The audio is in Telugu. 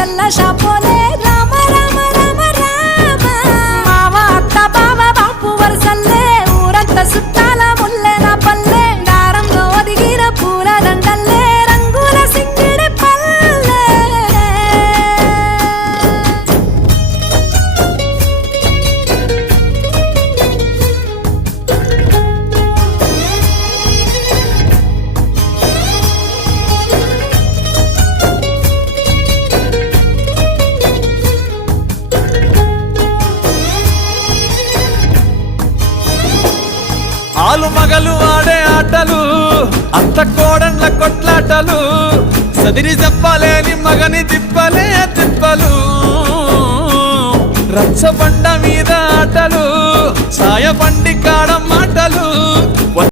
చెల్ల షాపోలే రామ రామ రామ రామ మావ అత్త బావ బాపు వరసల్లే ఊరంతా సుట్టాల ముల్లె నా పల్లె దారంలో ఒదిగిన పూల దండల్లే రంగుల సింగిడి పల్లె ఆలు మగలు ఆడే ఆటలు అత్త కోడన్ల కొట్లాటలు సదిరి చెప్పలేని మగని తిప్పలే తిప్పలు రచ్చబండ మీద ఆటలు సాయబండి కాడ మాటలు